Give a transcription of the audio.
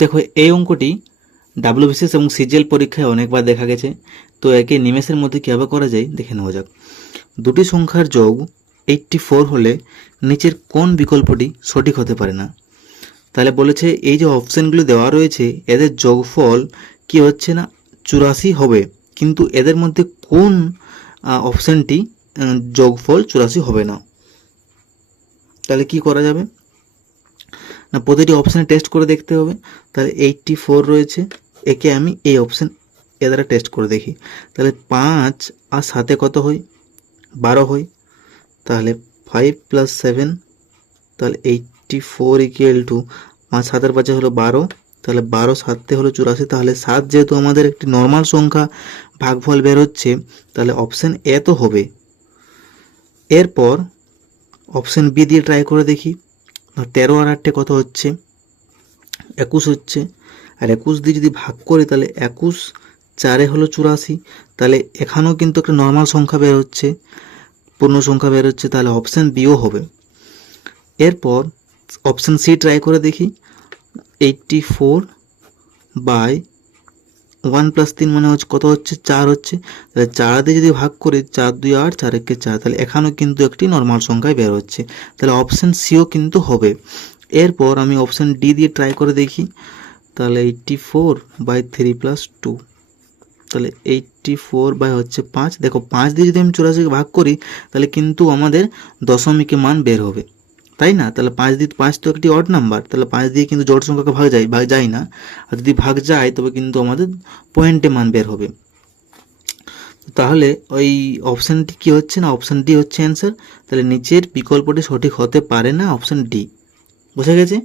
দেখো, এই অঙ্কটি ডাব্লিউবিসিএস এবং সিজিএল পরীক্ষায় অনেকবার দেখা গেছে, তো একে নিমেষের মধ্যে কীভাবে করা যায় দেখে নেওয়া যাক। দুটি সংখ্যার যোগ এইটটি ফোর হলে নিচের কোন বিকল্পটি সঠিক হতে পারে না। তাহলে বলেছে, এই যে অপশানগুলো দেওয়া রয়েছে, এদের যোগফল কি হচ্ছে না? চুরাশি হবে। কিন্তু এদের মধ্যে কোন অপশানটি যোগফল চুরাশি হবে না। তাহলে কি করা যাবে? না, প্রতিটি অপশানে টেস্ট করে দেখতে হবে। তাহলে এইটটি ফোর রয়েছে। একে আমি এই অপশান এ দ্বারা টেস্ট করে দেখি। তাহলে পাঁচ আর সাথে কত হয়? বারো হয়। তাহলে ফাইভ প্লাস সেভেন তাহলে এইটটি ফোর ইকুয়াল টু পাঁচ সাতের পাঁচে হলো বারো। তাহলে বারো সাতে হলো চুরাশি। তাহলে সাত যেহেতু আমাদের একটি নর্মাল সংখ্যা, ভাগফল বের হচ্ছে, তাহলে অপশান এ তো হবে। এরপর অপশান বি দিয়ে ট্রাই করে দেখি। তেরো আর আটটে কত হচ্ছে? একুশ হচ্ছে। আর একুশ দিয়ে যদি ভাগ করি, তাহলে একুশ চারে হলো চুরাশি। তাহলে এখানেও কিন্তু একটা নর্মাল সংখ্যা বের হচ্ছে। পূর্ণ সংখ্যা বের হচ্ছে, তাহলে অপশান বিও হবে। এরপর অপশান সি ট্রাই করে দেখি। Eighty four by one plus তিন মানে হচ্ছে কত হচ্ছে? চার হচ্ছে। তাহলে চার দিয়ে যদি ভাগ করি, চার দুই আট, চার একে চার, তাহলে এখানেও কিন্তু একটি নর্মাল সংখ্যায় বের হচ্ছে। তাহলে অপশান সিও কিন্তু হবে। এরপর আমি অপশান ডি দিয়ে ট্রাই করে দেখি। তাহলে eighty four by three plus two তাহলে এইটটি ফোর বাই হচ্ছে পাঁচ। দেখো, পাঁচ দিয়ে যদি আমি চুরাশিকে ভাগ করি, তাহলে কিন্তু আমাদের দশমিকে মান বের হবে। তাই না? তাহলে পাঁচ দিয়ে, পাঁচ তো একটি অড নাম্বার তাহলে পাঁচ দিয়ে কিন্তু জট সংখ্যাকে ভাগ যায় ভাগ যায় না। আর যদি ভাগ যায়, তবে কিন্তু আমাদের পয়েন্টে মান বের হবে। তাহলে ওই অপশানটি কি হচ্ছে না? অপশান ডি হচ্ছে অ্যান্সার তাহলে নিচের বিকল্পটি সঠিক হতে পারে না অপশান ডি বোঝা গেছে?